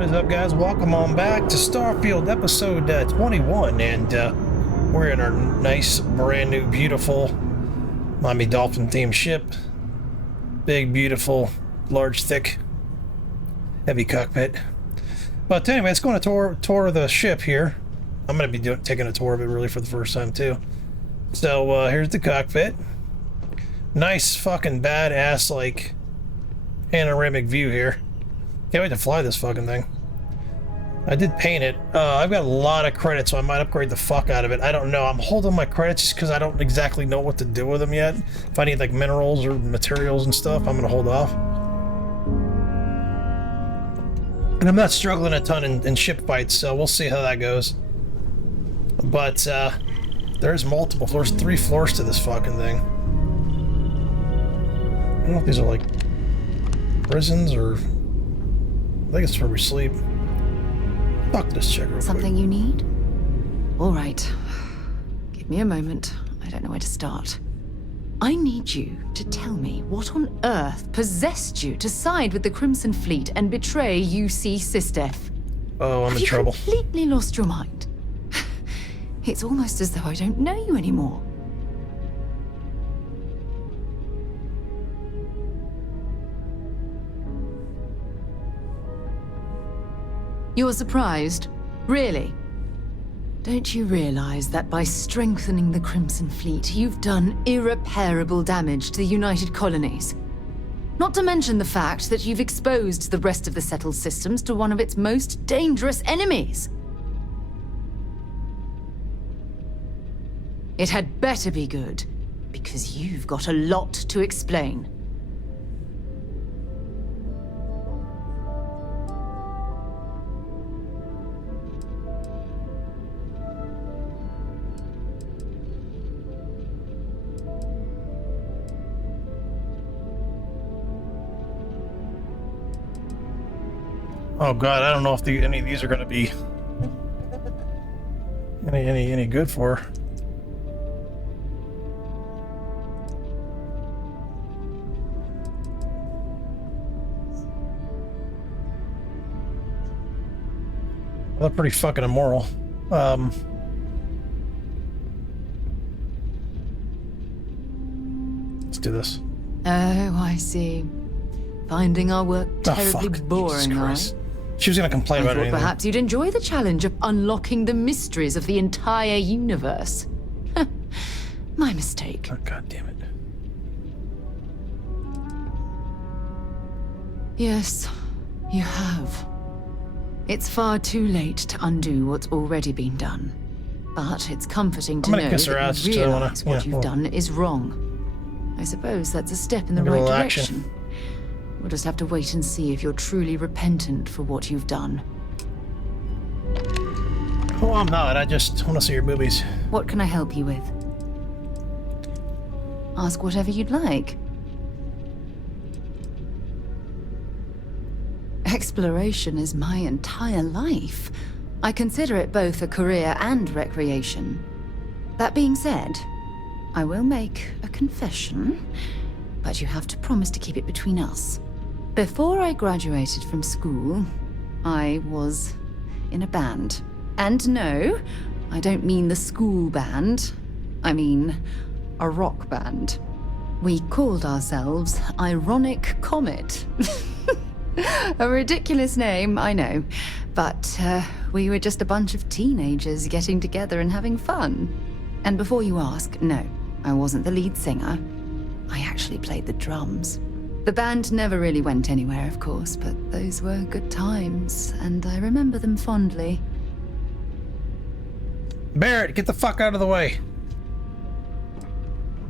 What is up, guys? Welcome on back to Starfield episode 21, and we're in our nice, brand new, beautiful Miami Dolphin themed ship. Big, beautiful, large, thick, heavy cockpit. But anyway, let's go on a tour of the ship here. I'm going to be taking a tour of it really for the first time too. So here's the cockpit. Nice fucking badass like panoramic view here. Can't wait to fly this fucking thing. I did paint it. I've got a lot of credits, so I might upgrade the fuck out of it. I don't know. I'm holding my credits just because I don't exactly know what to do with them yet. If I need like minerals or materials and stuff, I'm gonna hold off. And I'm not struggling a ton in ship fights, so we'll see how that goes. But there's multiple floors, 3 floors to this fucking thing. I don't know if these are like prisons or I think it's where we sleep. Fuck this chick real quick. Something you need? All right. Give me a moment. I don't know where to start. I need you to tell me what on earth possessed you to side with the Crimson Fleet and betray UC SysDef. Oh, I'm in trouble. Have you completely lost your mind? It's almost as though I don't know you anymore. You're surprised? Really? Don't you realize that by strengthening the Crimson Fleet, you've done irreparable damage to the United Colonies? Not to mention the fact that you've exposed the rest of the settled systems to one of its most dangerous enemies. It had better be good, because you've got a lot to explain. Oh god, I don't know if any of these are going to be any good for her. They're pretty fucking immoral. Let's do this. Oh, I see. Finding our work terribly boring, huh? She was going to complain about anything. Perhaps you'd enjoy the challenge of unlocking the mysteries of the entire universe. My mistake. Oh, god damn it. Yes, you have. It's far too late to undo what's already been done. But it's comforting to know that you realize what you've done is wrong. I suppose that's a step in the right direction. We'll just have to wait and see if you're truly repentant for what you've done. Oh, I'm not. I just want to see your boobies. What can I help you with? Ask whatever you'd like. Exploration is my entire life. I consider it both a career and recreation. That being said, I will make a confession, but you have to promise to keep it between us. Before I graduated from school, I was in a band. And no, I don't mean the school band. I mean a rock band. We called ourselves Ironic Comet. A ridiculous name, I know. But we were just a bunch of teenagers getting together and having fun. And before you ask, no, I wasn't the lead singer. I actually played the drums. The band never really went anywhere, of course, but those were good times, and I remember them fondly. Barrett, get the fuck out of the way.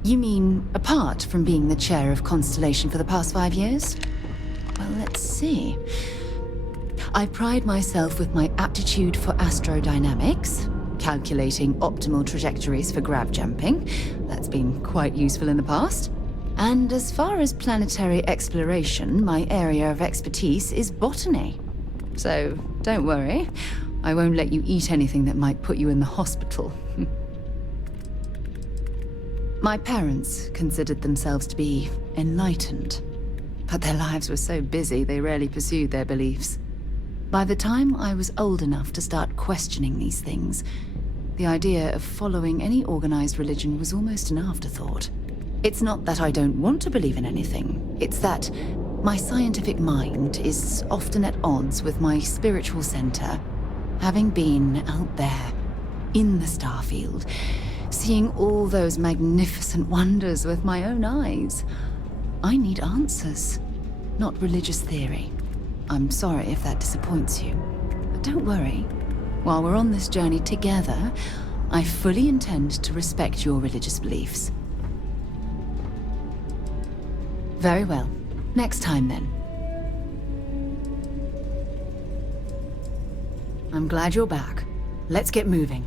You mean, apart from being the chair of Constellation for the past 5 years? Well, let's see. I pride myself with my aptitude for astrodynamics, calculating optimal trajectories for grav jumping. That's been quite useful in the past. And as far as planetary exploration, my area of expertise is botany. So, don't worry. I won't let you eat anything that might put you in the hospital. My parents considered themselves to be enlightened, but their lives were so busy they rarely pursued their beliefs. By the time I was old enough to start questioning these things, the idea of following any organized religion was almost an afterthought. It's not that I don't want to believe in anything, it's that my scientific mind is often at odds with my spiritual center. Having been out there, in the Starfield, seeing all those magnificent wonders with my own eyes, I need answers, not religious theory. I'm sorry if that disappoints you, but don't worry. While we're on this journey together, I fully intend to respect your religious beliefs. Very well. Next time, then. I'm glad you're back. Let's get moving.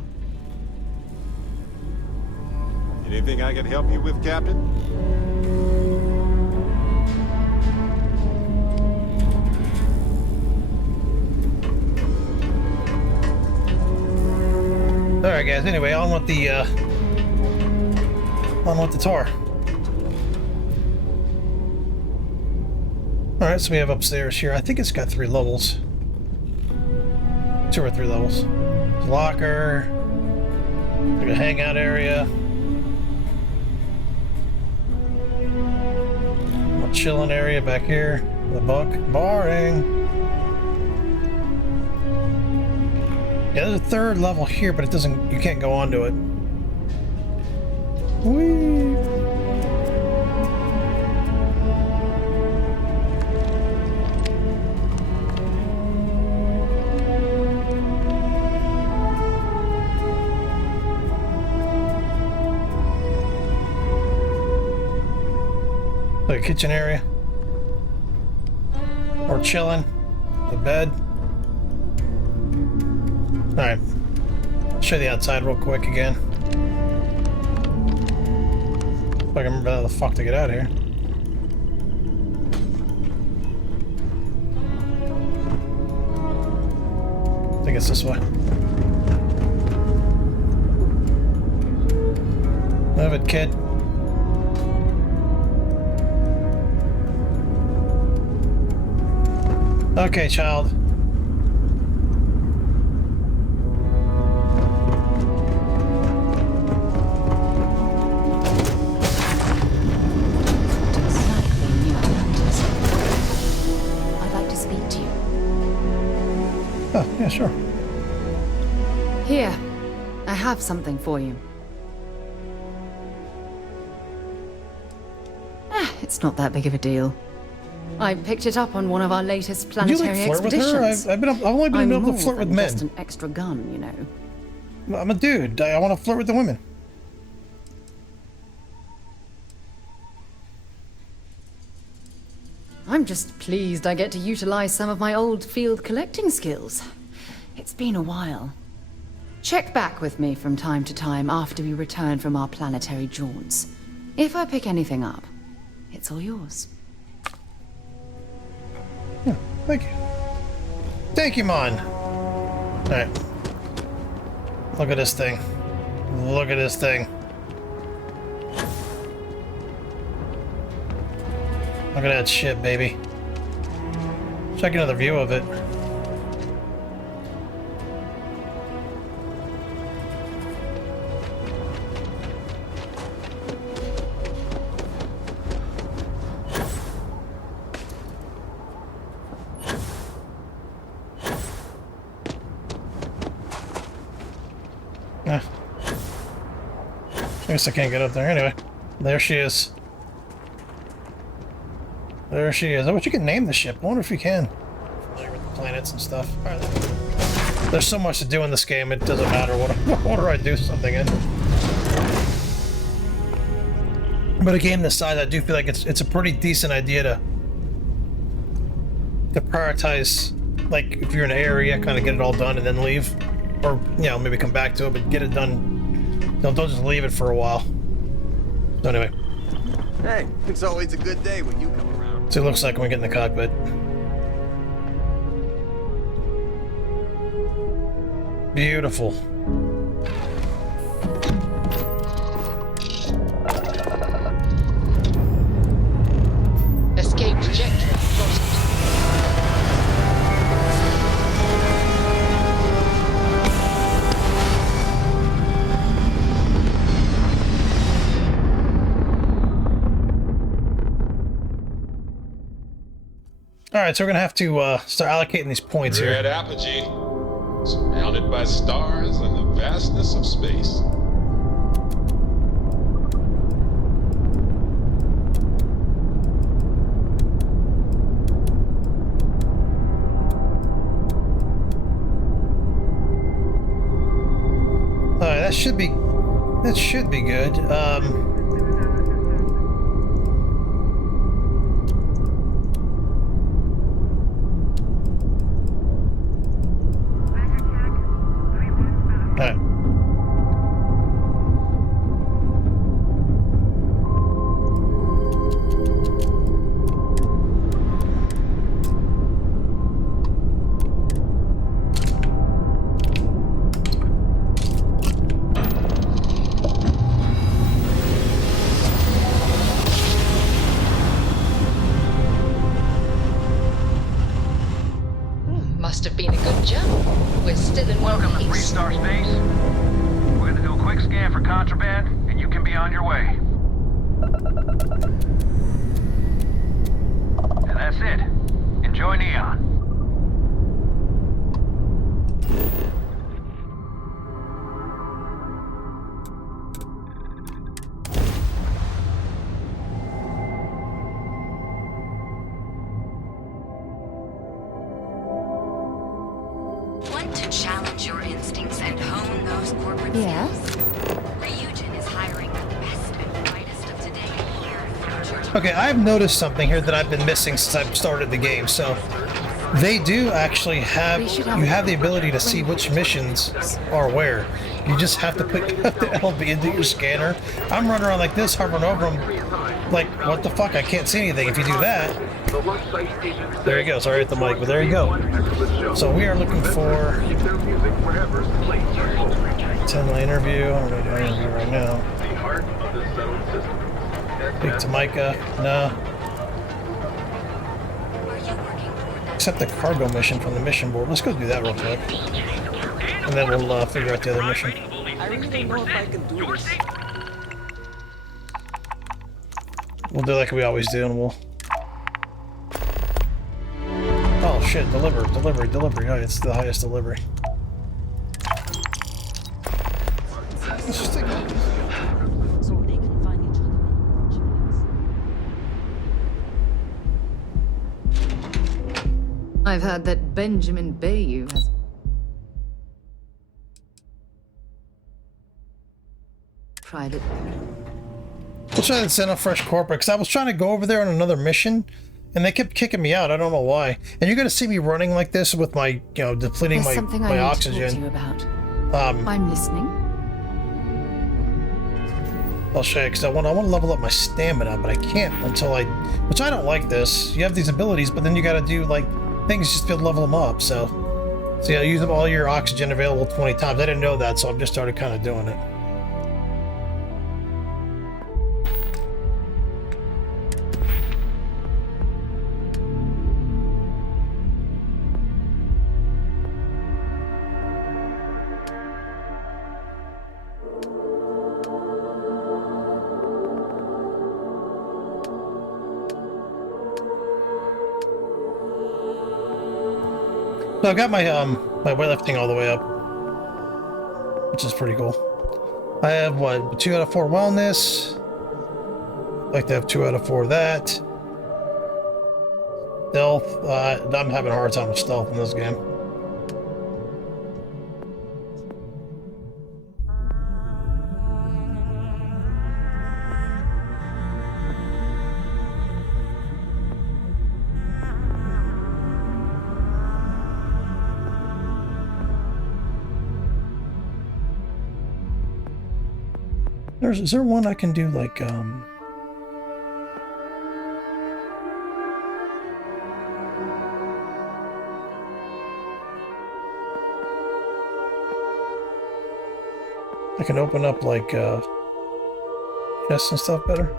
Anything I can help you with, Captain? Alright guys, anyway, on with the tour. Alright, so we have upstairs here. I think it's got 3 levels. 2 or 3 levels. Locker. Like a hangout area. A chilling area back here. The book. Boring. Yeah, there's a 3rd level here, but it doesn't. You can't go onto it. Whee! Like a kitchen area. Or chilling. The bed. Alright. Show you the outside real quick again. If I can remember how the fuck to get out of here. I think it's this way. Move it, kid. Okay, child. Oh, yeah, sure. Here, I have something for you. It's not that big of a deal. I picked it up on one of our latest planetary Did you, like, flirt expeditions. with her? I've only been able to flirt with men. Just an extra gun, you know. I'm a dude. I want to flirt with the women. I'm just pleased I get to utilize some of my old field collecting skills. It's been a while. Check back with me from time to time after we return from our planetary jaunts. If I pick anything up, it's all yours. Yeah, thank you. Thank you, Mon. Alright. Look at this thing. Look at this thing. Look at that shit, baby. Check another view of it. I guess I can't get up there anyway. There she is. There she is. I wish you could name the ship. I wonder if you can. Familiar with the planets and stuff. Right. There's so much to do in this game, it doesn't matter what order I do something in. But a game this size, I do feel like it's a pretty decent idea to prioritize, like, if you're in an area, kind of get it all done and then leave. Or, you know, maybe come back to it, but get it done. Don't just leave it for a while. So anyway. Hey, it's always a good day when you come around. So it looks like when we get in the cockpit. Beautiful. Escape trajectory lost. Alright, so we're gonna have to start allocating these points You're here. at apogee, surrounded by stars and the vastness of space. Alright, that should be good. Alright. Must have been a good jump. We're still in one Welcome to piece. Three-Star Space. We're gonna do a quick scan for contraband, and you can be on your way. And that's it. Enjoy Neon. Want to challenge your instincts and hone those corporate Yes? skills? Ryujin is hiring the best and brightest of today and here. Okay, I've noticed something here that I've been missing since I've started the game. So they do actually have, you have the ability to see which missions are where. You just have to put the LB into your scanner. I'm running around like this, hovering over them. Like, what the fuck? I can't see anything. If you do that, there you go. Sorry at the mic, but there you go. So we are looking for 10 interview. I'm going to do an interview right now. Speak to Micah. No. Except the cargo mission from the mission board. Let's go do that real quick. And then we'll figure out the other mission. I really don't know if I can do this. We'll do like we always do, and we'll... Oh shit, delivery. Oh, it's the highest delivery. Let's just take it. So they can find each other. I've heard that Benjamin Bayou has... private... We'll try to send a fresh corporate, because I was trying to go over there on another mission, and they kept kicking me out. I don't know why. And you're going to see me running like this with my, depleting There's my, something my I need to talk to you oxygen. about. Um, I'm listening. I'll show you, because I want to level up my stamina, but I can't until I... Which I don't like this. You have these abilities, but then you got to do, like, things just to level them up, so... So yeah, use up all your oxygen available 20 times. I didn't know that, so I've just started kind of doing it. So I've got my my weightlifting all the way up, which is pretty cool. I have what, 2 out of 4 wellness. I'd like to have 2 out of 4 of that. Stealth. I'm having a hard time with stealth in this game. Is there one I can do like I can open up like chests and stuff better?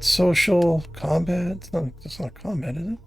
Social combat. That's not combat, is it?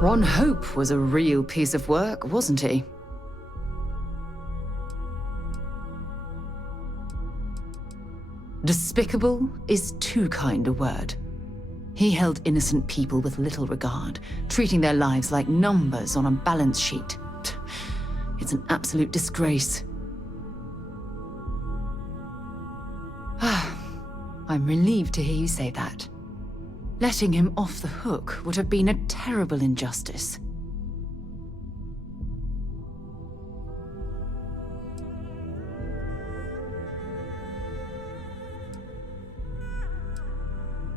Ron Hope was a real piece of work, wasn't he? Despicable is too kind a word. He held innocent people with little regard, treating their lives like numbers on a balance sheet. It's an absolute disgrace. I'm relieved to hear you say that. Letting him off the hook would have been a terrible injustice.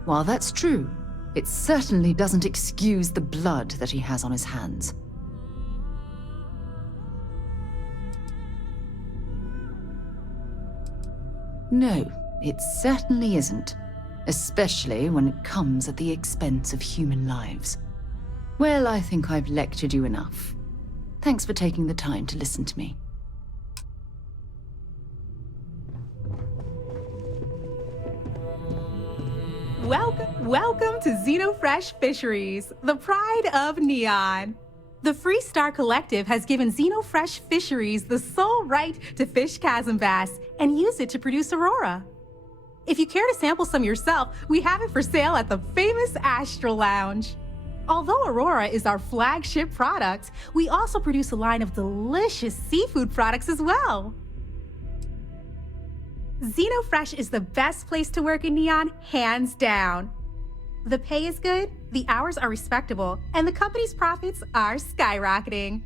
While that's true, it certainly doesn't excuse the blood that he has on his hands. No, it certainly isn't. Especially when it comes at the expense of human lives. Well, I think I've lectured you enough. Thanks for taking the time to listen to me. Welcome to Xenofresh Fisheries, the pride of Neon. The Freestar Collective has given Xenofresh Fisheries the sole right to fish chasm bass and use it to produce Aurora. If you care to sample some yourself, we have it for sale at the famous Astral Lounge. Although Aurora is our flagship product, we also produce a line of delicious seafood products as well. Xenofresh is the best place to work in Neon, hands down. The pay is good, the hours are respectable, and the company's profits are skyrocketing.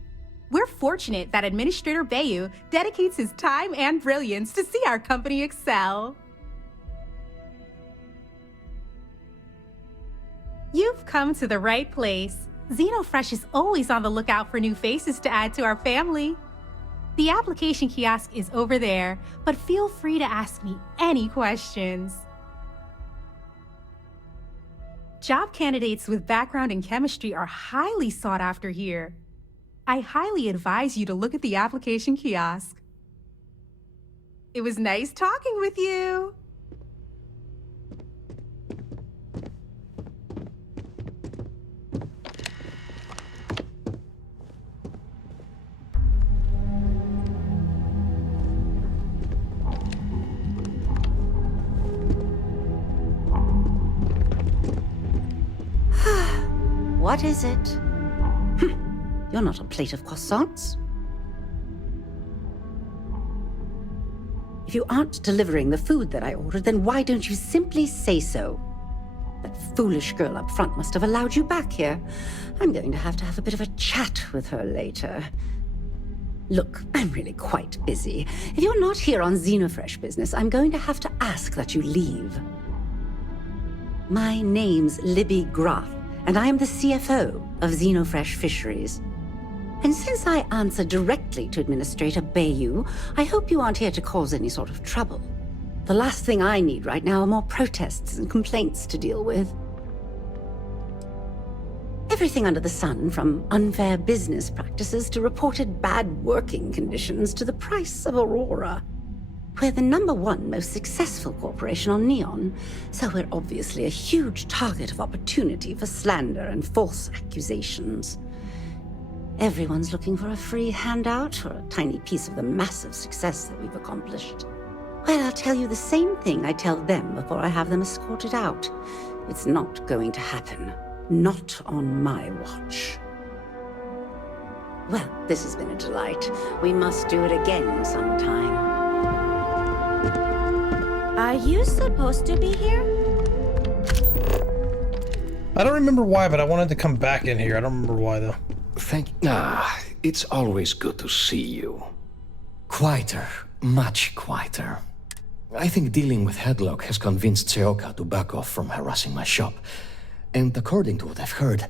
We're fortunate that Administrator Bayu dedicates his time and brilliance to see our company excel. You've come to the right place. Xenofresh is always on the lookout for new faces to add to our family. The application kiosk is over there, but feel free to ask me any questions. Job candidates with background in chemistry are highly sought after here. I highly advise you to look at the application kiosk. It was nice talking with you. What is it? You're not a plate of croissants. If you aren't delivering the food that I ordered, then why don't you simply say so? That foolish girl up front must have allowed you back here. I'm going to have a bit of a chat with her later. Look, I'm really quite busy. If you're not here on Xenofresh business, I'm going to have to ask that you leave. My name's Libby Groth, and I am the CFO of Xenofresh Fisheries. And since I answer directly to Administrator Bayu, I hope you aren't here to cause any sort of trouble. The last thing I need right now are more protests and complaints to deal with. Everything under the sun, from unfair business practices to reported bad working conditions to the price of Aurora. We're the #1 most successful corporation on Neon, so we're obviously a huge target of opportunity for slander and false accusations. Everyone's looking for a free handout or a tiny piece of the massive success that we've accomplished. Well, I'll tell you the same thing I tell them before I have them escorted out. It's not going to happen. Not on my watch. Well, this has been a delight. We must do it again sometime. Are you supposed to be here? I don't remember why, but I wanted to come back in here. I don't remember why, though. It's always good to see you. Quieter, much quieter. I think dealing with Headlock has convinced Seoka to back off from harassing my shop. And according to what I've heard,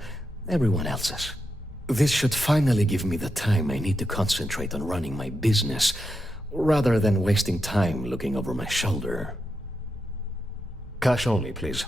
everyone else's. This should finally give me the time I need to concentrate on running my business, rather than wasting time looking over my shoulder. Cash only, please.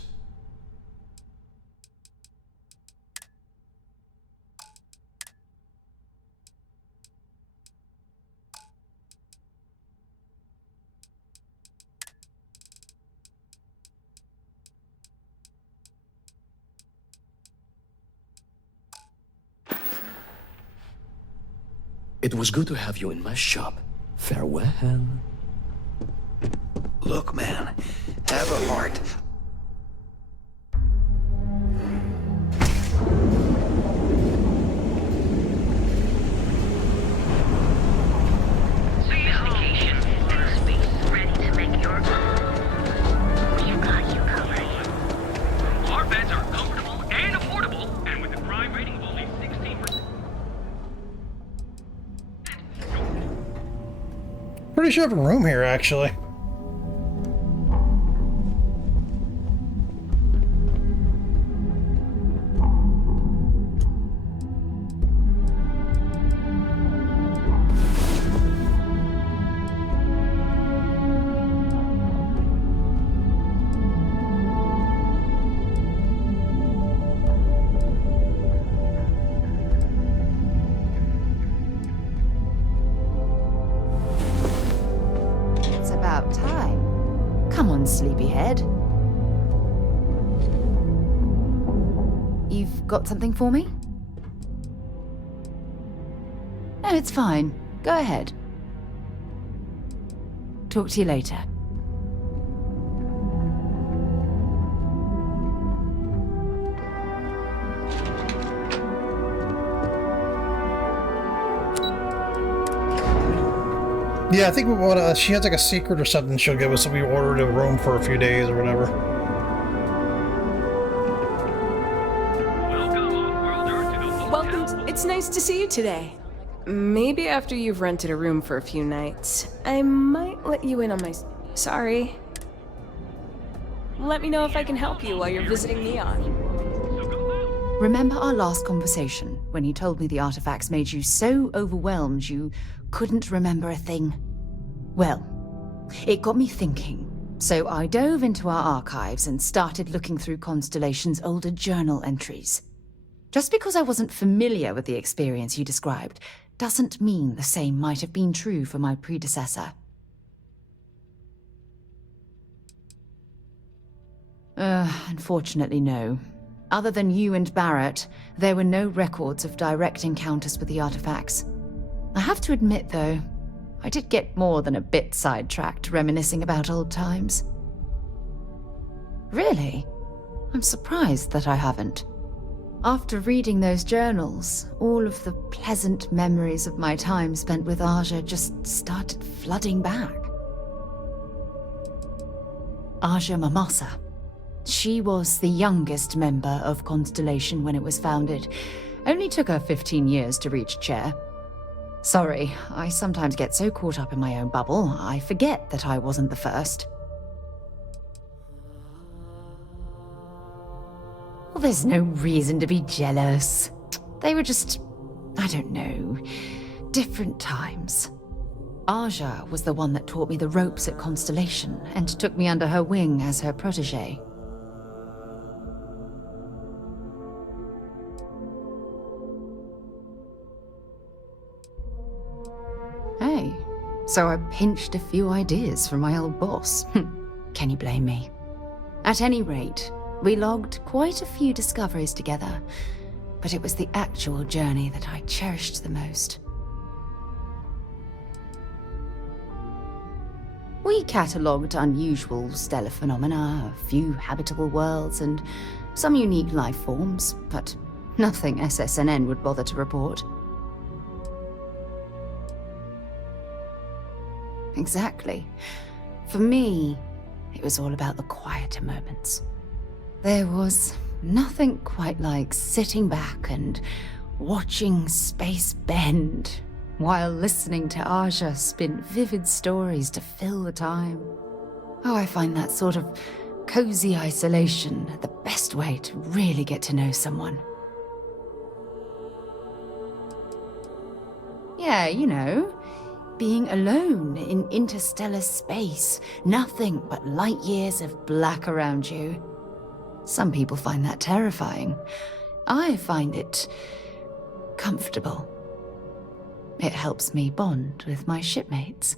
It was good to have you in my shop. Farewell. Look, man, have a heart. Sophistication. Space ready to make your We've got you covered. Our beds are comfortable and affordable, and with a crime rating of only 16%. Pretty sure I have a room here, actually. It's about time. Come on, sleepyhead. You've got something for me? No, it's fine. Go ahead. Talk to you later. Yeah, I think what she has like a secret or something she'll give us if we ordered a room for a few days or whatever. Welcome. It's nice to see you today. Maybe after you've rented a room for a few nights, I might let you in on my... Sorry. Let me know if I can help you while you're visiting Neon. Remember our last conversation when you told me the artifacts made you so overwhelmed you couldn't remember a thing? Well, it got me thinking. So I dove into our archives and started looking through Constellation's older journal entries. Just because I wasn't familiar with the experience you described doesn't mean the same might have been true for my predecessor. Unfortunately, no. Other than you and Barrett, there were no records of direct encounters with the artifacts. I have to admit, though, I did get more than a bit sidetracked reminiscing about old times. Really? I'm surprised that I haven't. After reading those journals, all of the pleasant memories of my time spent with Aja just started flooding back. Aja Mamasa. She was the youngest member of Constellation when it was founded. Only took her 15 years to reach chair. Sorry, I sometimes get so caught up in my own bubble, I forget that I wasn't the first. Well, there's no reason to be jealous. They were just, I don't know, different times. Aja was the one that taught me the ropes at Constellation and took me under her wing as her protege. Hey, so I pinched a few ideas from my old boss. Can you blame me? At any rate, we logged quite a few discoveries together, but it was the actual journey that I cherished the most. We catalogued unusual stellar phenomena, a few habitable worlds, and some unique life forms, but nothing SSNN would bother to report. Exactly. For me, it was all about the quieter moments. There was nothing quite like sitting back and watching space bend while listening to Aja spin vivid stories to fill the time. Oh, I find that sort of cozy isolation the best way to really get to know someone. Yeah, you know, being alone in interstellar space, nothing but light years of black around you. Some people find that terrifying. I find it comfortable. It helps me bond with my shipmates.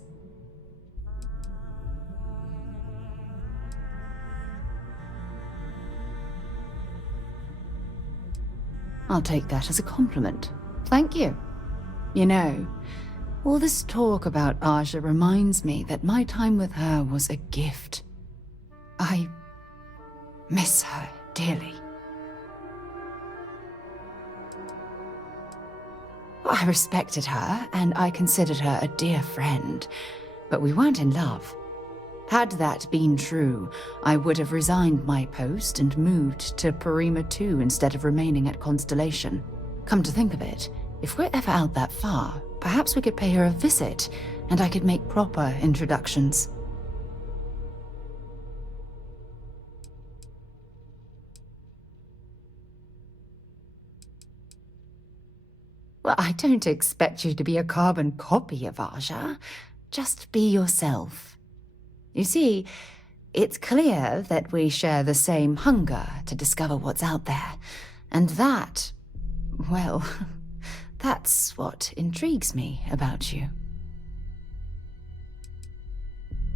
I'll take that as a compliment. Thank you. You know, all this talk about Aja reminds me that my time with her was a gift. I miss her dearly. I respected her, and I considered her a dear friend, but we weren't in love. Had that been true, I would have resigned my post and moved to Parima 2 instead of remaining at Constellation. Come to think of it, if we're ever out that far, perhaps we could pay her a visit, and I could make proper introductions. Well, I don't expect you to be a carbon copy of Aja. Just be yourself. You see, it's clear that we share the same hunger to discover what's out there. And that, well, that's what intrigues me about you.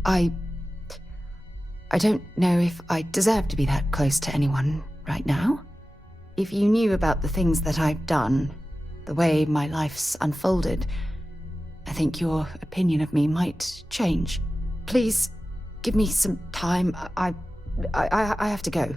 I don't know if I deserve to be that close to anyone right now. If you knew about the things that I've done, the way my life's unfolded, I think your opinion of me might change. Please, give me some time. I have to go.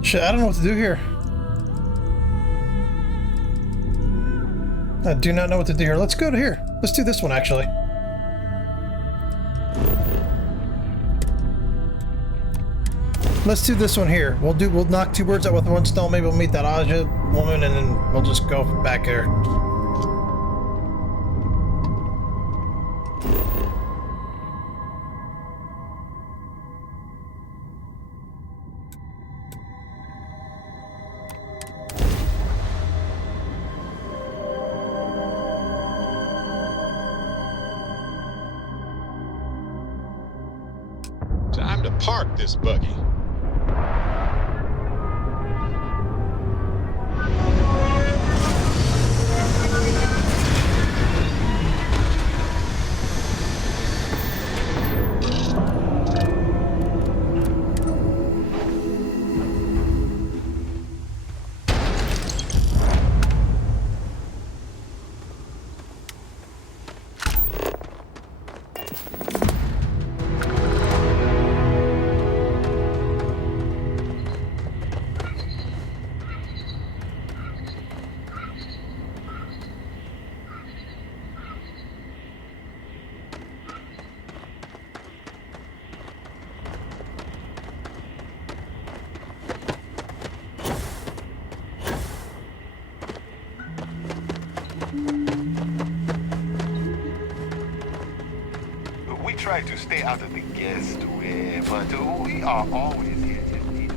Shit, I don't know what to do here. I do not know what to do here. Let's go to here. Let's do this one, actually. Let's do this one here. We'll knock two birds out with one stone. Maybe we'll meet that Aja woman, and then we'll just go back there. Time to park this buggy. We try to stay out of the guest way, but we are always here if needed.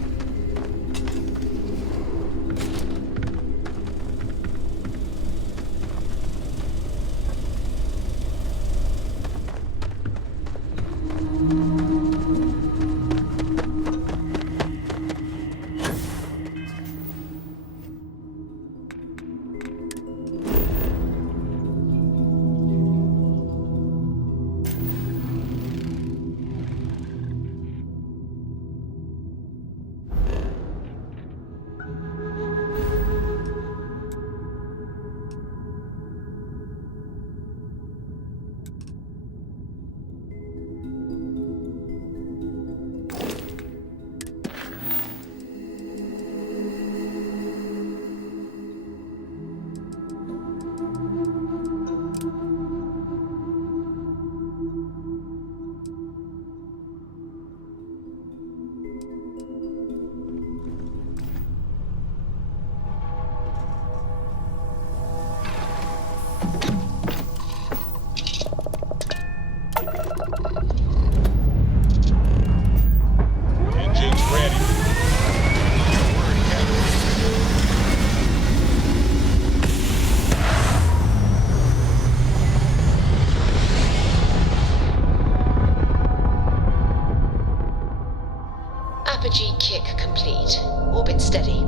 Energy kick complete. Orbit steady.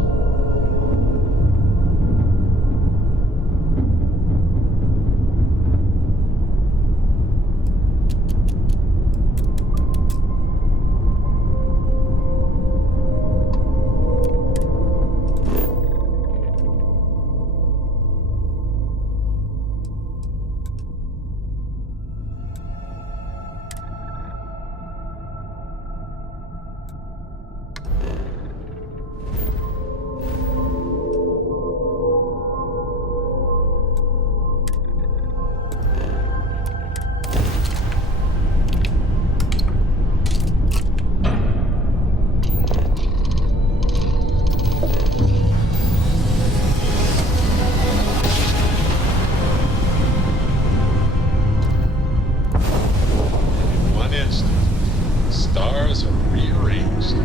Stars are rearranged.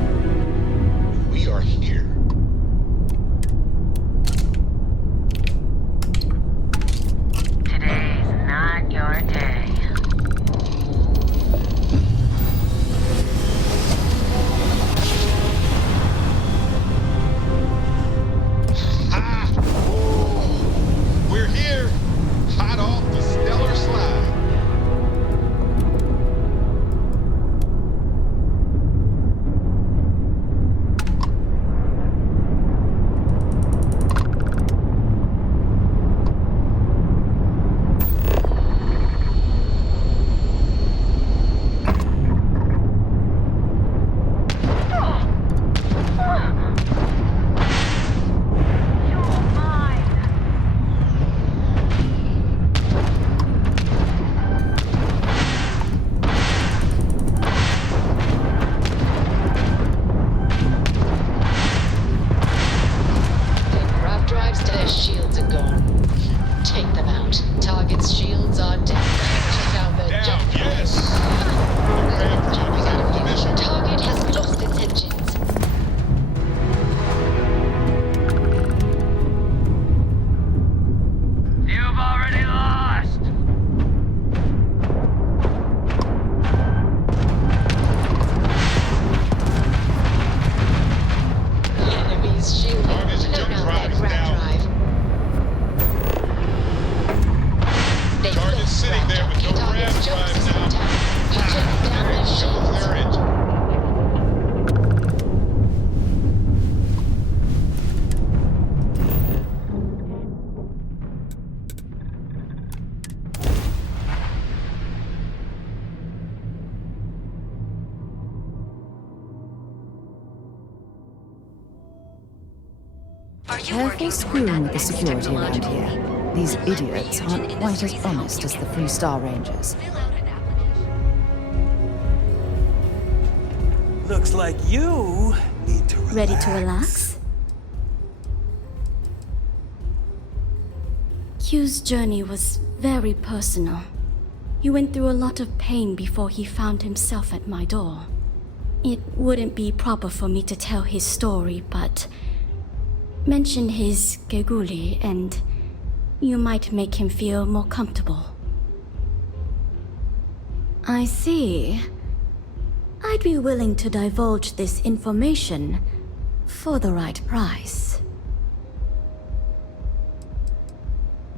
We are here. Today's not your day. Ha! Ooh, we're here. Hot off the stellar slide. Careful screwing with the security around here. These idiots aren't quite as honest as the Free Star Rangers. Looks like you need to relax. Ready to relax? Q's journey was very personal. He went through a lot of pain before he found himself at my door. It wouldn't be proper for me to tell his story, but mention his Geguli and you might make him feel more comfortable. I see. I'd be willing to divulge this information for the right price.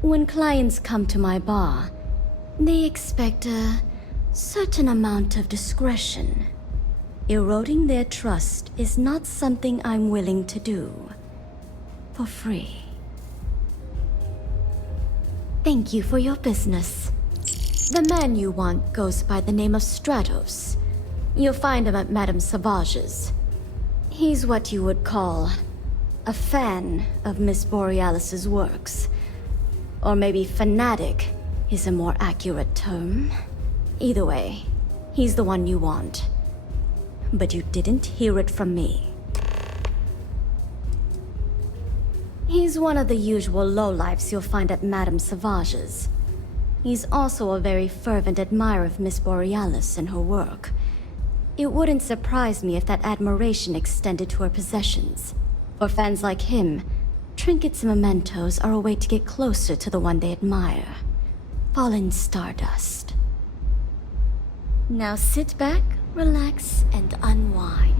When clients come to my bar, they expect a certain amount of discretion. Eroding their trust is not something I'm willing to do for free. Thank you for your business. The man you want goes by the name of Stratos. You'll find him at Madame Savage's. He's what you would call a fan of Miss Borealis's works. Or maybe fanatic is a more accurate term. Either way, he's the one you want. But you didn't hear it from me. He's one of the usual lowlifes you'll find at Madame Savage's. He's also a very fervent admirer of Miss Borealis and her work. It wouldn't surprise me if that admiration extended to her possessions. For fans like him, trinkets and mementos are a way to get closer to the one they admire. Fallen stardust. Now sit back, relax, and unwind.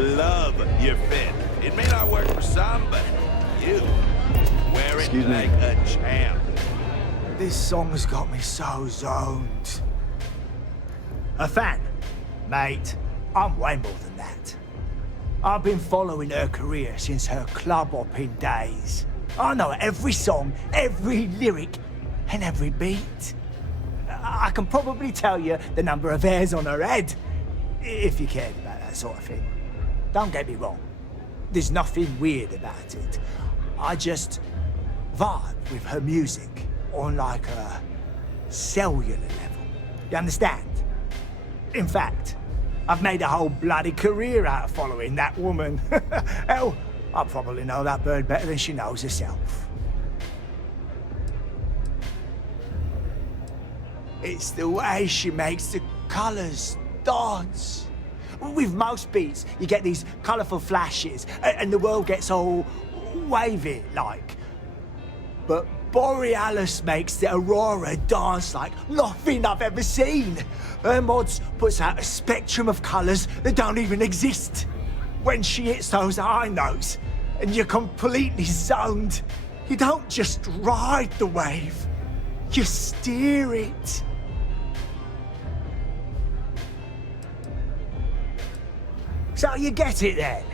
love your fit. It may not work for some, but you wear it like a champ. This song's got me so zoned. A fan? Mate, I'm way more than that. I've been following her career since her club hopping days. I know every song, every lyric, and every beat. I can probably tell you the number of hairs on her head, if you cared about that sort of thing. Don't get me wrong. There's nothing weird about it. I just vibe with her music on like a cellular level. You understand? In fact, I've made a whole bloody career out of following that woman. Hell, I probably know that bird better than she knows herself. It's the way she makes the colours dance. With most beats, you get these colourful flashes, and the world gets all wavy-like. But Borealis makes the aurora dance like nothing I've ever seen. Her mods puts out a spectrum of colours that don't even exist. When she hits those high notes, and you're completely zoned, you don't just ride the wave, you steer it. So you get it then?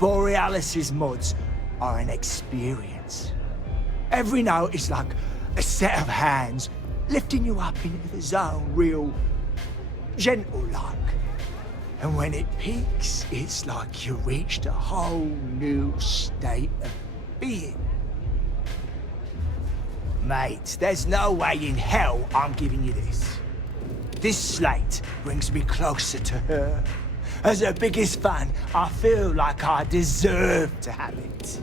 Borealis's mods are an experience. Every note is like a set of hands lifting you up into the zone real gentle-like. And when it peaks, it's like you reached a whole new state of being. Mate, there's no way in hell I'm giving you this. This slate brings me closer to her. As her biggest fan, I feel like I deserve to have it.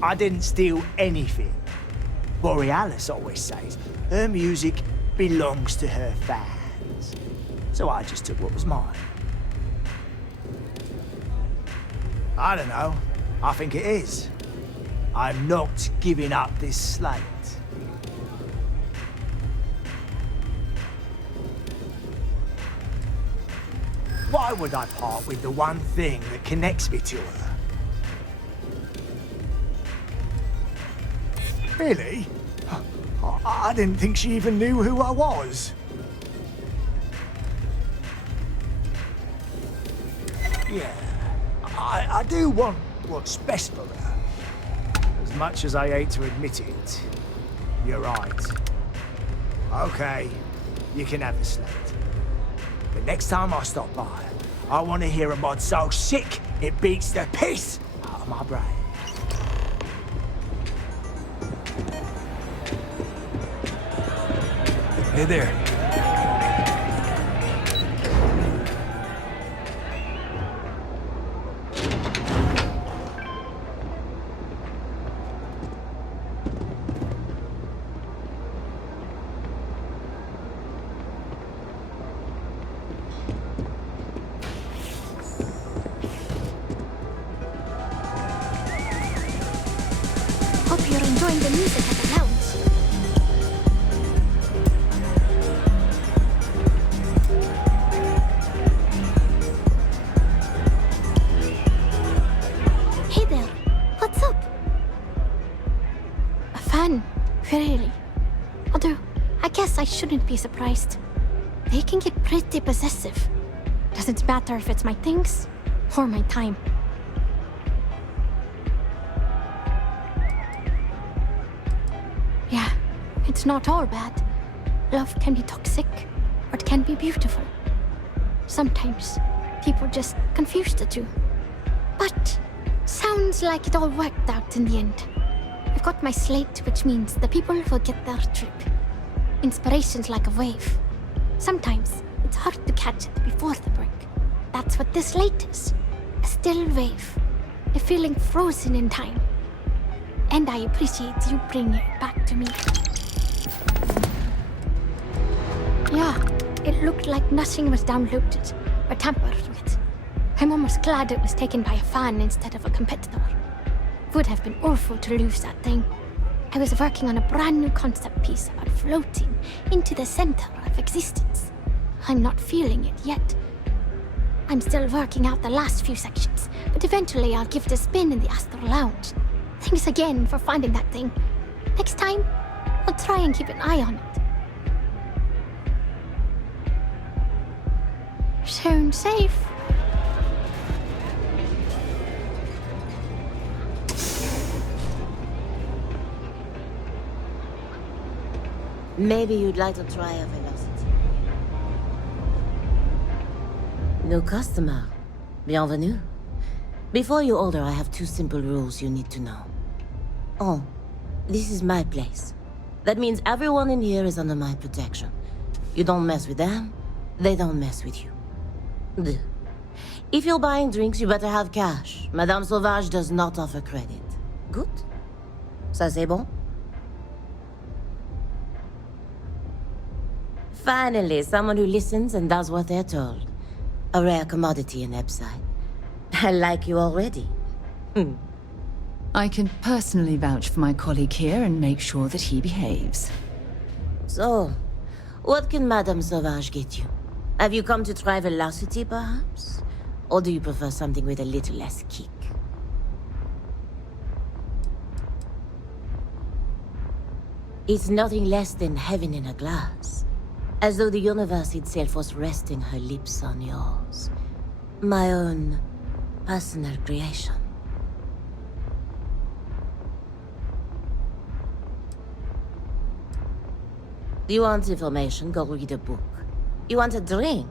I didn't steal anything. Borealis always says her music belongs to her fans. So I just took what was mine. I don't know. I think it is. I'm not giving up this slate. Why would I part with the one thing that connects me to her? Really? I didn't think she even knew who I was. Yeah, I do want what's best for her. As much as I hate to admit it, you're right. Okay, you can have the slate. But next time I stop by, I want to hear a mod so sick it beats the piss out of my brain. Hey there. Hope you're enjoying the music at the lounge. Hey there, what's up? A fan, really? Although, I guess I shouldn't be surprised. They can get pretty possessive. Doesn't matter if it's my things or my time. Yeah, it's not all bad. Love can be toxic, or it can be beautiful. Sometimes, people just confuse the two. But, sounds like it all worked out in the end. I've got my slate, which means the people will get their trip. Inspiration's like a wave. Sometimes, it's hard to catch it before the break. That's what this slate is. A still wave. A feeling frozen in time. And I appreciate you bringing it back to me. Yeah, it looked like nothing was downloaded or tampered with. I'm almost glad it was taken by a fan instead of a competitor. Would have been awful to lose that thing. I was working on a brand new concept piece about floating into the center of existence. I'm not feeling it yet. I'm still working out the last few sections, but eventually I'll give it a spin in the Astral Lounge. Thanks again for finding that thing. Next time, I'll try and keep an eye on it. Soon safe. Maybe you'd like to try a velocity. New customer. Bienvenue. Before you order, I have 2 simple rules you need to know. Oh, this is my place. That means everyone in here is under my protection. You don't mess with them, they don't mess with you. Deux. If you're buying drinks, you better have cash. Madame Sauvage does not offer credit. Good? Ça c'est bon? Finally, someone who listens and does what they're told. A rare commodity in Epside. I like you already. I can personally vouch for my colleague here and make sure that he behaves. So, what can Madame Sauvage get you? Have you come to try velocity, perhaps? Or do you prefer something with a little less kick? It's nothing less than heaven in a glass. As though the universe itself was resting her lips on yours. My own personal creation. You want information? Go read a book. You want a drink?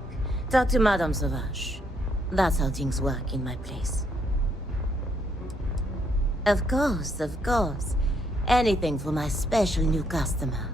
Talk to Madame Sauvage. That's how things work in my place. Of course, of course. Anything for my special new customer.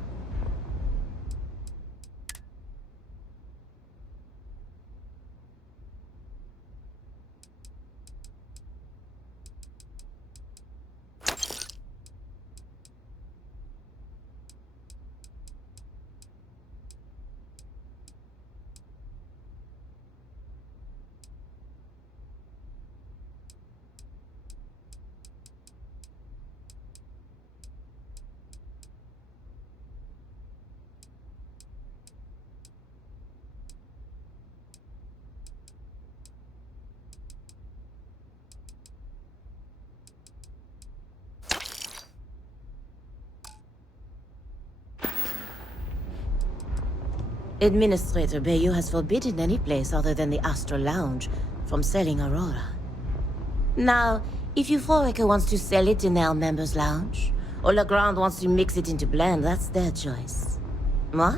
Administrator Bayou has forbidden any place other than the Astral Lounge from selling Aurora. Now, if Euphorica wants to sell it in their members' lounge, or Legrand wants to mix it into blend, that's their choice. Moi?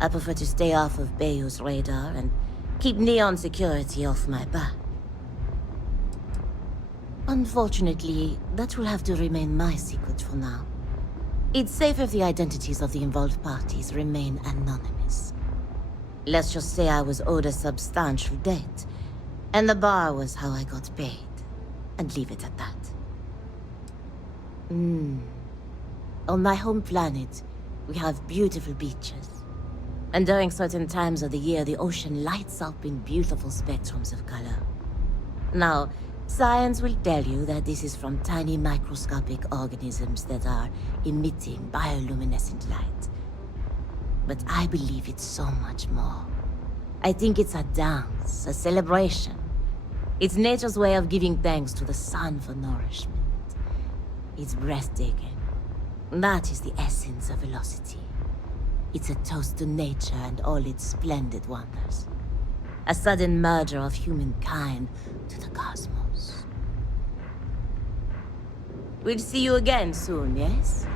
I prefer to stay off of Bayou's radar and keep Neon security off my back. Unfortunately, that will have to remain my secret for now. It's safe if the identities of the involved parties remain anonymous. Let's just say I was owed a substantial debt, and the bar was how I got paid, and leave it at that. On my home planet, we have beautiful beaches. And during certain times of the year, the ocean lights up in beautiful spectrums of color. Now, science will tell you that this is from tiny microscopic organisms that are emitting bioluminescent light. But I believe it's so much more. I think it's a dance, a celebration. It's nature's way of giving thanks to the sun for nourishment. It's breathtaking. That is the essence of velocity. It's a toast to nature and all its splendid wonders. A sudden merger of humankind to the cosmos. We'll see you again soon, yes?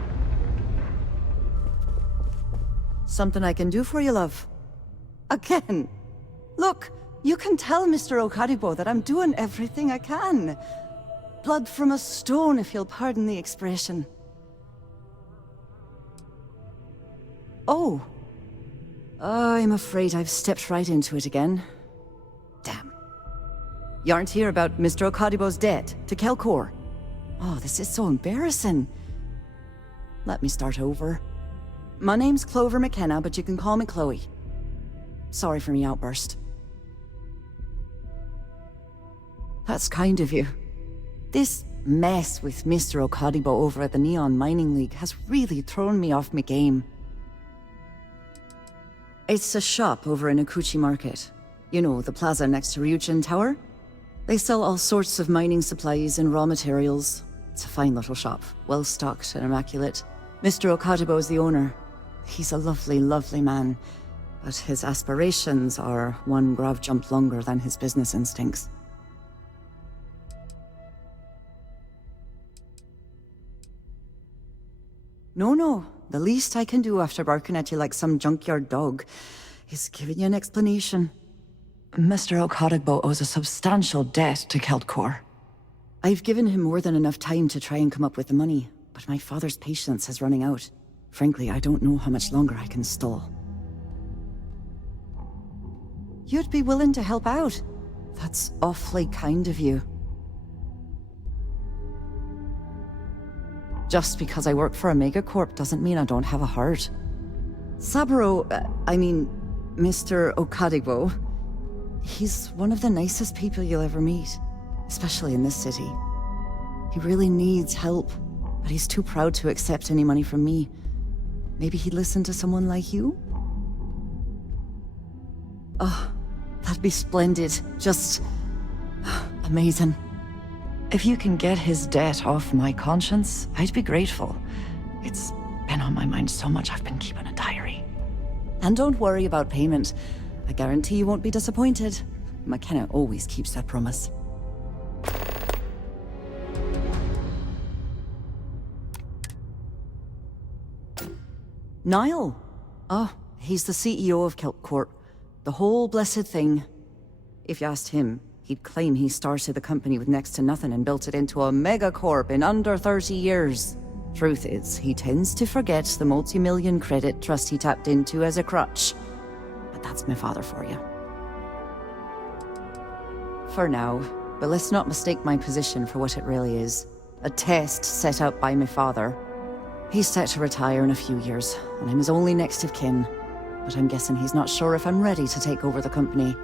Something I can do for you, love. Again. Look, you can tell Mr. Okaribo that I'm doing everything I can. Blood from a stone, if you'll pardon the expression. Oh. I'm afraid I've stepped right into it again. Damn. You aren't here about Mr. Okadibo's debt to Kelkor. Oh, this is so embarrassing. Let me start over. My name's Clover McKenna, but you can call me Chloe. Sorry for me outburst. That's kind of you. This mess with Mr. Okadibo over at the Neon Mining League has really thrown me off my game. It's a shop over in Akuchi Market. You know, the plaza next to Ryujin Tower? They sell all sorts of mining supplies and raw materials. It's a fine little shop, well stocked and immaculate. Mr. Okadibo is the owner. He's a lovely, lovely man, but his aspirations are one grav jump longer than his business instincts. No. The least I can do after barking at you like some junkyard dog is giving you an explanation. Mr. Okadibo owes a substantial debt to Keltcor. I've given him more than enough time to try and come up with the money, but my father's patience is running out. Frankly, I don't know how much longer I can stall. You'd be willing to help out? That's awfully kind of you. Just because I work for a megacorp doesn't mean I don't have a heart. Mr. Okadibo, he's one of the nicest people you'll ever meet, especially in this city. He really needs help, but he's too proud to accept any money from me. Maybe he'd listen to someone like you? Oh, that'd be splendid. Just amazing. If you can get his debt off my conscience, I'd be grateful. It's been on my mind so much I've been keeping a diary. And don't worry about payment. I guarantee you won't be disappointed. McKenna always keeps that promise. Niall. Oh, he's the CEO of Keltcor. The whole blessed thing. If you asked him, he'd claim he started the company with next to nothing and built it into a megacorp in under 30 years. Truth is, he tends to forget the multi-million credit trust he tapped into as a crutch. But that's my father for you. For now, but let's not mistake my position for what it really is. A test set out by my father. He's set to retire in a few years, and I'm his only next of kin. But I'm guessing he's not sure if I'm ready to take over the company.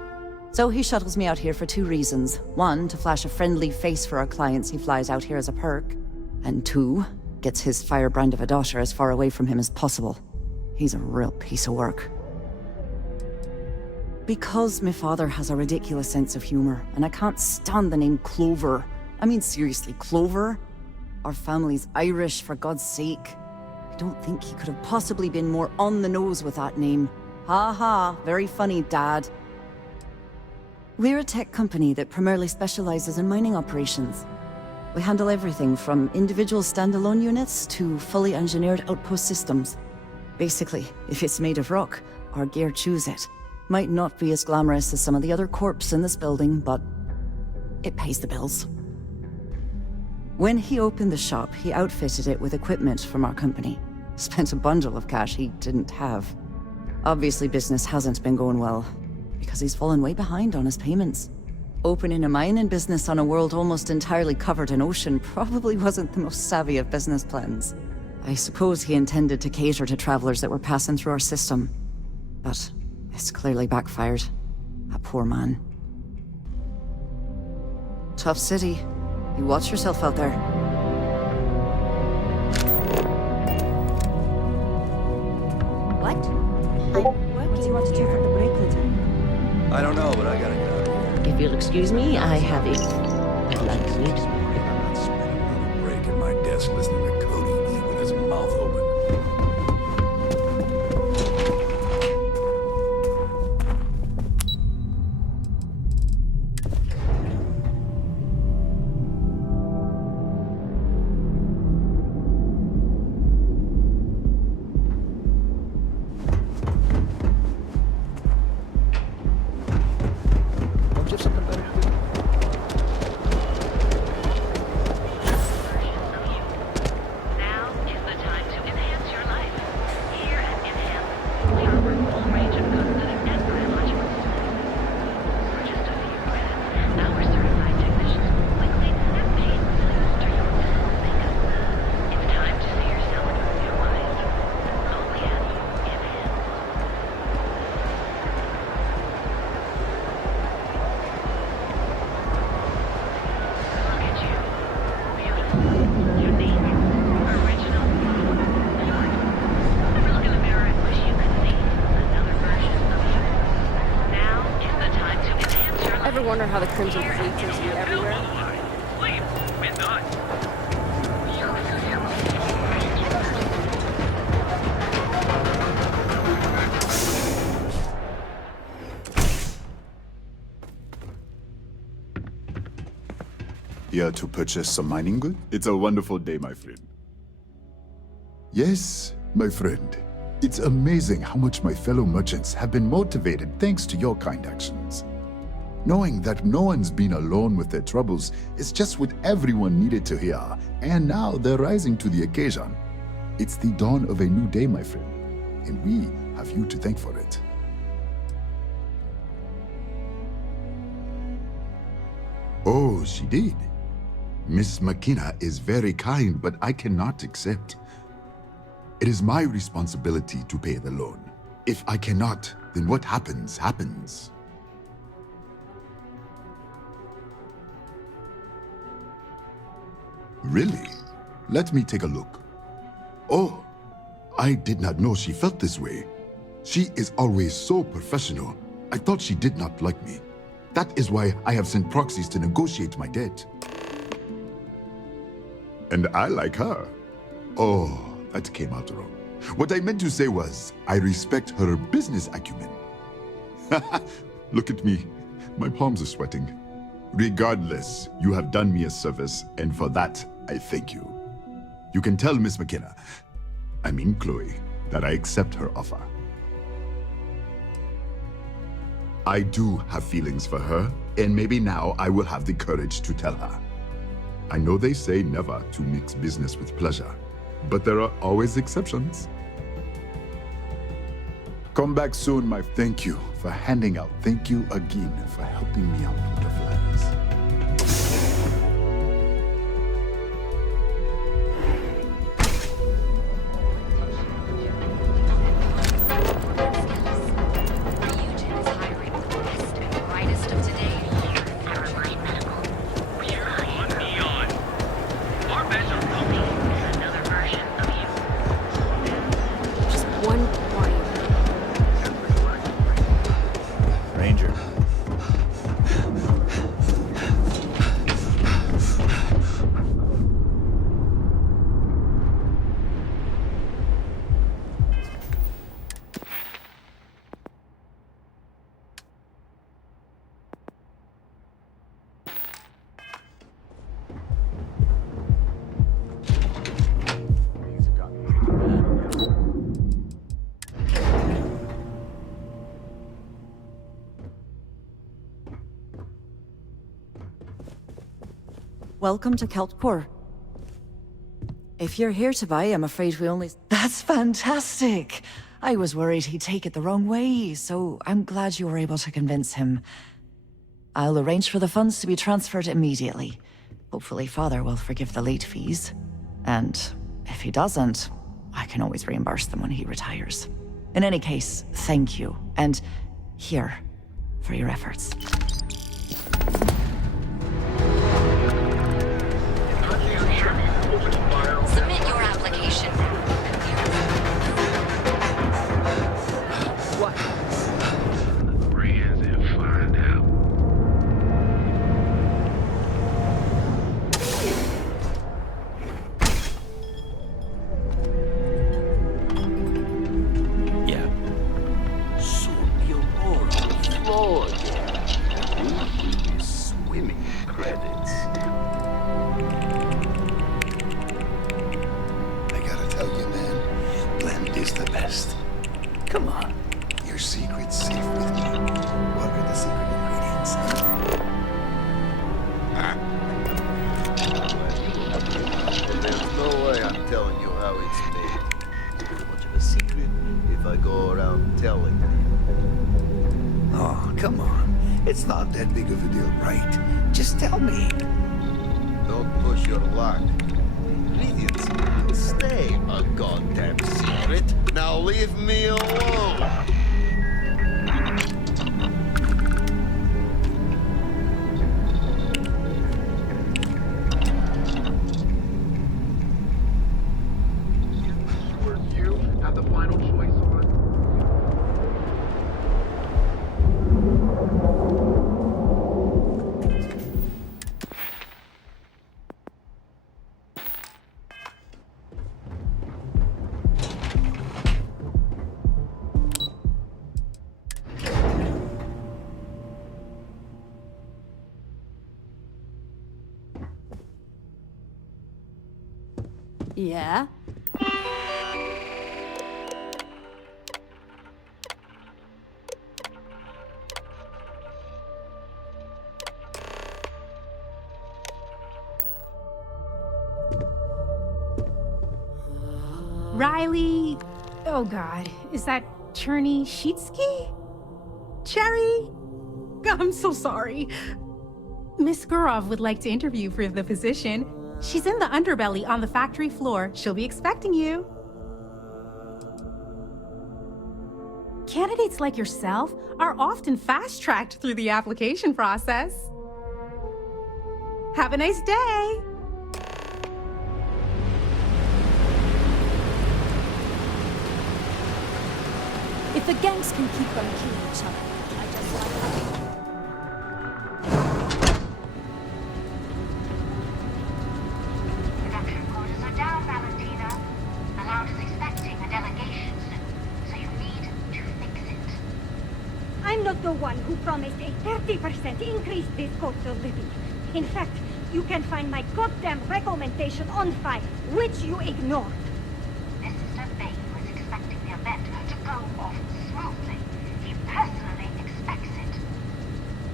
So he shuttles me out here for two reasons. One, to flash a friendly face for our clients he flies out here as a perk. And two, gets his firebrand of a daughter as far away from him as possible. He's a real piece of work. Because my father has a ridiculous sense of humor, and I can't stand the name Clover. I mean, seriously, Clover? Our family's Irish, for God's sake. I don't think he could have possibly been more on the nose with that name. Ha ha, very funny, Dad. We're a tech company that primarily specializes in mining operations. We handle everything from individual standalone units to fully engineered outpost systems. Basically, if it's made of rock, our gear chews it. Might not be as glamorous as some of the other corps in this building, but it pays the bills. When he opened the shop, he outfitted it with equipment from our company. Spent a bundle of cash he didn't have. Obviously, business hasn't been going well, because he's fallen way behind on his payments. Opening a mining business on a world almost entirely covered in ocean probably wasn't the most savvy of business plans. I suppose he intended to cater to travelers that were passing through our system. But it's clearly backfired. A poor man. Tough city. You watch yourself out there. What? What do you want to do for the break, Lieutenant? I don't know, but I gotta get out of here. If you'll excuse me, I have I'd like to meet. I'm not spending another break at my desk listening to Cody eat with his mouth open. Now is the time to inhale. ever wonder how the Crimson Fleet seems to be everywhere? Please, we're done. Here to purchase some mining goods? It's a wonderful day, my friend. Yes, my friend. It's amazing how much my fellow merchants have been motivated thanks to your kind actions. Knowing that no one's been alone with their troubles is just what everyone needed to hear, and now they're rising to the occasion. It's the dawn of a new day, my friend, and we have you to thank for it. Oh, she did. Miss McKenna is very kind, but I cannot accept. It is my responsibility to pay the loan. If I cannot, then what happens, happens. Really? Let me take a look. Oh, I did not know she felt this way. She is always so professional. I thought she did not like me. That is why I have sent proxies to negotiate my debt. And I like her. Oh, that came out wrong. What I meant to say was, I respect her business acumen. Look at me. My palms are sweating. Regardless, you have done me a service, and for that, I thank you. You can tell Miss McKenna, I mean Chloe, that I accept her offer. I do have feelings for her, and maybe now I will have the courage to tell her. I know they say never to mix business with pleasure, but there are always exceptions. Come back soon, my... Thank you for handing out. Thank you again for helping me out with the flyers. Welcome to Keltcore. If you're here to buy, I'm afraid we only... That's fantastic! I was worried he'd take it the wrong way, so I'm glad you were able to convince him. I'll arrange for the funds to be transferred immediately. Hopefully Father will forgive the late fees. And if he doesn't, I can always reimburse them when he retires. In any case, thank you, and here, for your efforts. Submit your application. What? Friends and find out. Yeah. Soon you'll all on the floor again. We will be swimming in credits. Is the best. Come on. Your secret's safe with me. What are the secret ingredients? There's no way I'm telling you how it's made. Too much of a secret if I go around telling you. Oh, come on. It's not that big of a deal, right? Just tell me. Don't push your luck. Ingredients will stay a goddamn secret. Now leave me alone. You have the final choice on. Yeah? Riley... Oh god, is that Cherny-Sheetsky? Cherry? I'm so sorry. Miss Gurov would like to interview for the position. She's in the underbelly on the factory floor. She'll be expecting you. Candidates like yourself are often fast-tracked through the application process. Have a nice day! If the gangs can keep on killing each other, I just like having... Production quarters are down, Valentina. Allowed is expecting a delegation soon, so you need to fix it. I'm not the one who promised a 30% increase this cost of living. In fact, you can find my goddamn recommendation on file, which you ignored. Mr. Bain was expecting the event to go off smoothly. He personally expects it.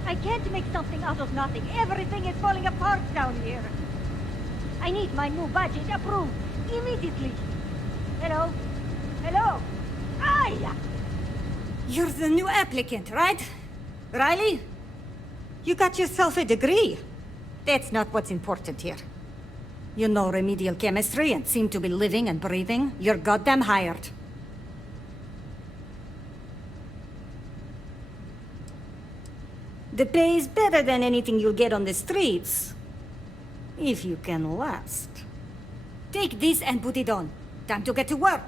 I can't make something out of nothing. Everything is falling apart down here. I need my new budget approved immediately. Hello? Hello? Aye! You're the new applicant, right? Riley? You got yourself a degree. That's not what's important here. You know remedial chemistry and seem to be living and breathing. You're goddamn hired. The pay is better than anything you'll get on the streets. If you can last. Take this and put it on. Time to get to work.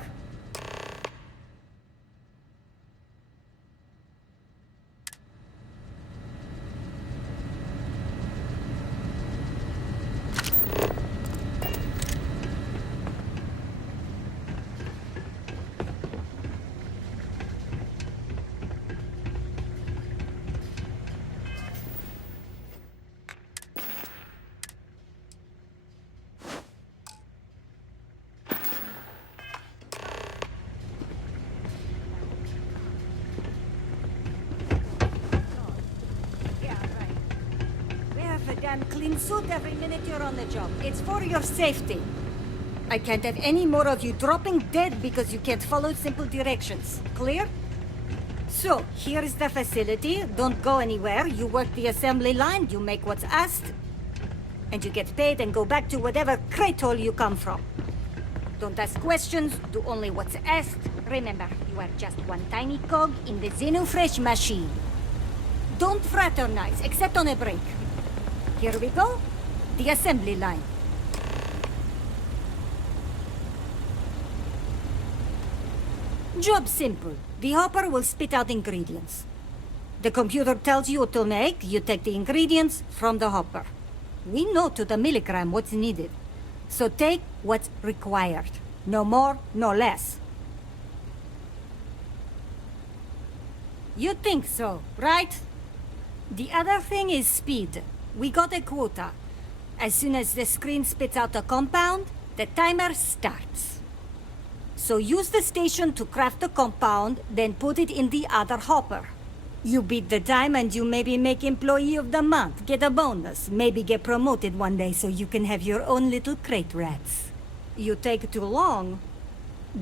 Clean suit every minute you're on the job. It's for your safety. I can't have any more of you dropping dead because you can't follow simple directions. Clear? So, here is the facility. Don't go anywhere. You work the assembly line, you make what's asked, and you get paid and go back to whatever crate hole you come from. Don't ask questions, do only what's asked. Remember, you are just one tiny cog in the Xenofresh machine. Don't fraternize, except on a break. Here we go. The assembly line. Job simple. The hopper will spit out ingredients. The computer tells you what to make. You take the ingredients from the hopper. We know to the milligram what's needed. So take what's required. No more, no less. You think so, right? The other thing is speed. We got a quota. As soon as the screen spits out a compound, the timer starts. So use the station to craft the compound, then put it in the other hopper. You beat the time and you maybe make Employee of the Month, get a bonus, maybe get promoted one day so you can have your own little crate rats. You take too long.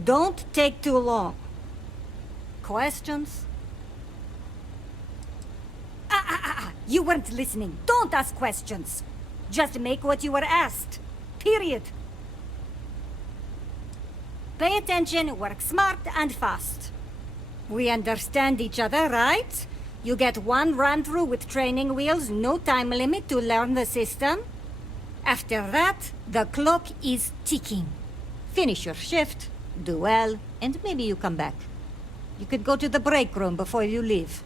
Don't take too long. Questions? You weren't listening. Don't ask questions. Just make what you were asked. Period. Pay attention, work smart and fast. We understand each other, right? You get one run-through with training wheels, no time limit to learn the system. After that, the clock is ticking. Finish your shift, do well, and maybe you come back. You could go to the break room before you leave.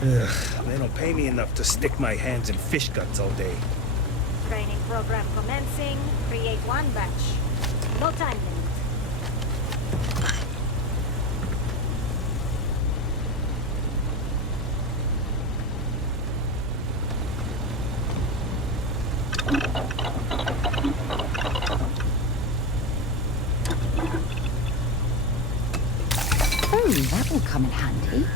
Ugh, they don't pay me enough to stick my hands in fish guts all day. Training program commencing. Create one batch. No time limit. That'll come in handy.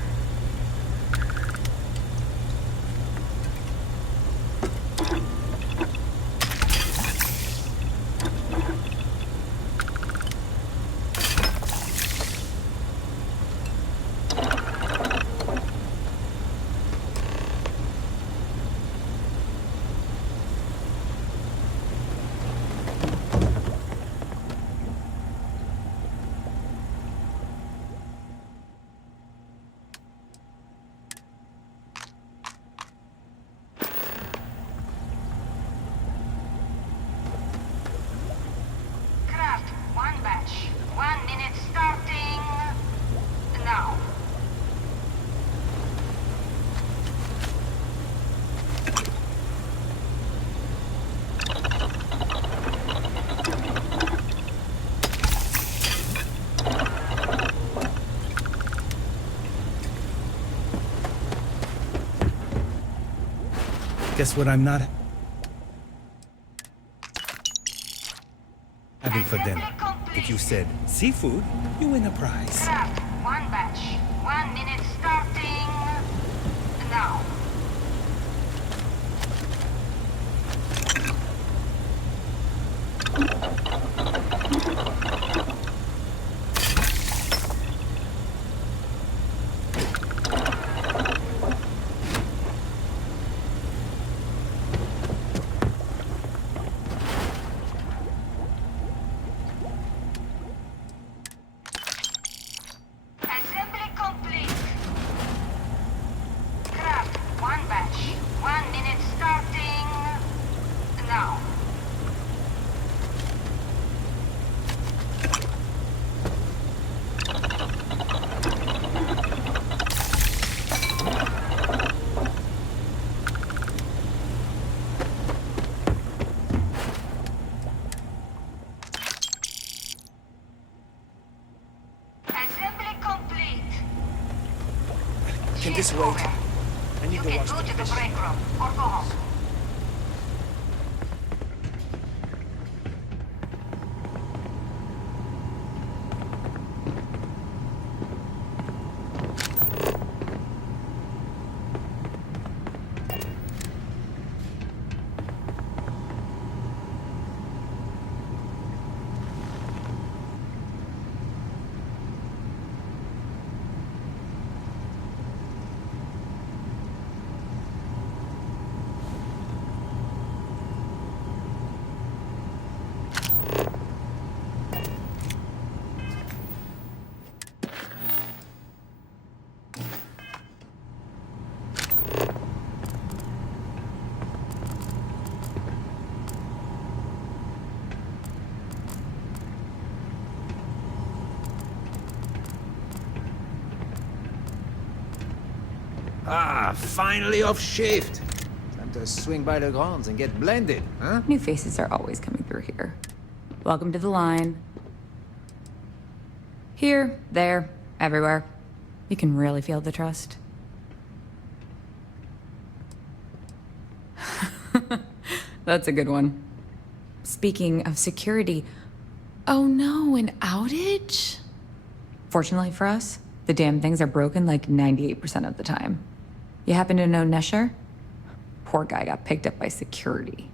Craft, one batch. 1 minute starting now. Guess what I'm not having for dinner? If you said seafood, you win a prize. Craft, one batch. 1 minute starting now. Assembly complete. Craft, one batch. 1 minute starting now. Assembly complete. Can this Shift wait? over. I need You to can watch go the to the fish. break room or go home. Ah, finally off shift. Time to swing by the grounds and get blended, huh? New faces are always coming through here. Welcome to the line. Here, there, everywhere. You can really feel the trust. That's a good one. Speaking of security, oh no, an outage? Fortunately for us, the damn things are broken like 98% of the time. You happen to know Nesher? Poor guy got picked up by security.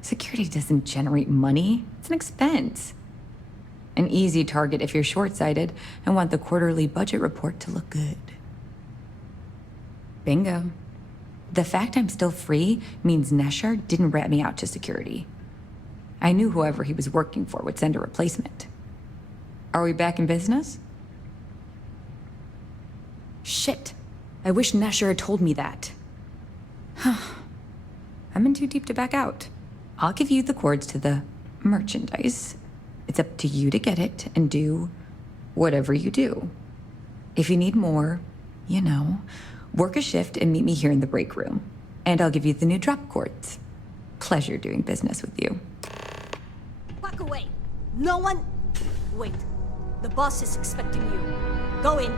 Security doesn't generate money. It's an expense. An easy target if you're short-sighted and want the quarterly budget report to look good. Bingo. The fact I'm still free means Nesher didn't rat me out to security. I knew whoever he was working for would send a replacement. Are we back in business? Shit. I wish Nesher had told me that. I'm in too deep to back out. I'll give you the cords to the merchandise. It's up to you to get it and do whatever you do. If you need more, you know, work a shift and meet me here in the break room. And I'll give you the new drop cords. Pleasure doing business with you. Walk away. No one... Wait. The boss is expecting you. Go in.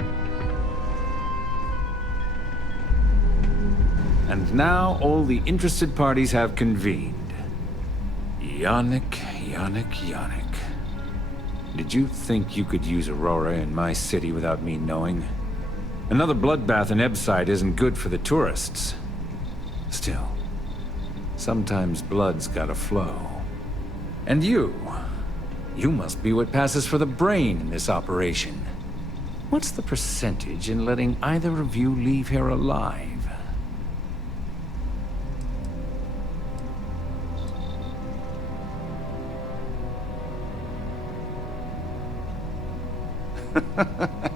And now all the interested parties have convened. Yannick, Yannick. Did you think you could use Aurora in my city without me knowing? Another bloodbath in Ebside isn't good for the tourists. Still, sometimes blood's gotta flow. And you must be what passes for the brain in this operation. What's the percentage in letting either of you leave here alive?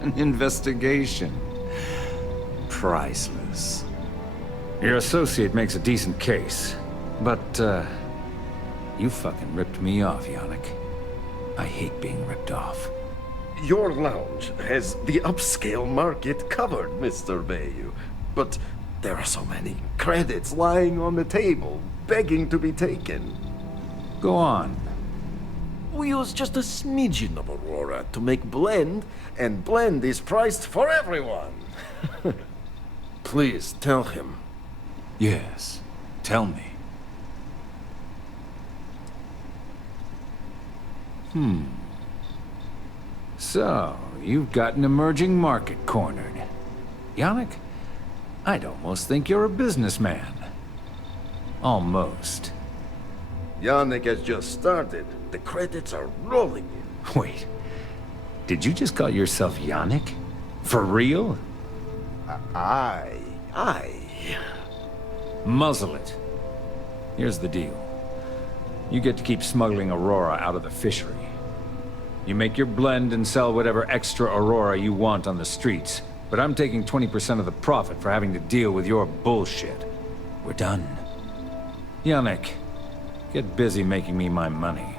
An investigation. Priceless. Your associate makes a decent case, but, you fucking ripped me off, Yannick. I hate being ripped off. Your lounge has the upscale market covered, Mr. Bayou. But there are so many credits lying on the table, begging to be taken. Go on. We use just a smidgen of Aurora to make blend, and blend is priced for everyone. Please tell him. Yes, tell me. So, you've got an emerging market cornered. Yannick, I'd almost think you're a businessman. Almost. Yannick has just started. The credits are rolling in. Wait, did you just call yourself Yannick? For real? Aye. Muzzle it. Here's the deal. You get to keep smuggling Aurora out of the fishery. You make your blend and sell whatever extra Aurora you want on the streets, but I'm taking 20% of the profit for having to deal with your bullshit. We're done. Yannick, get busy making me my money.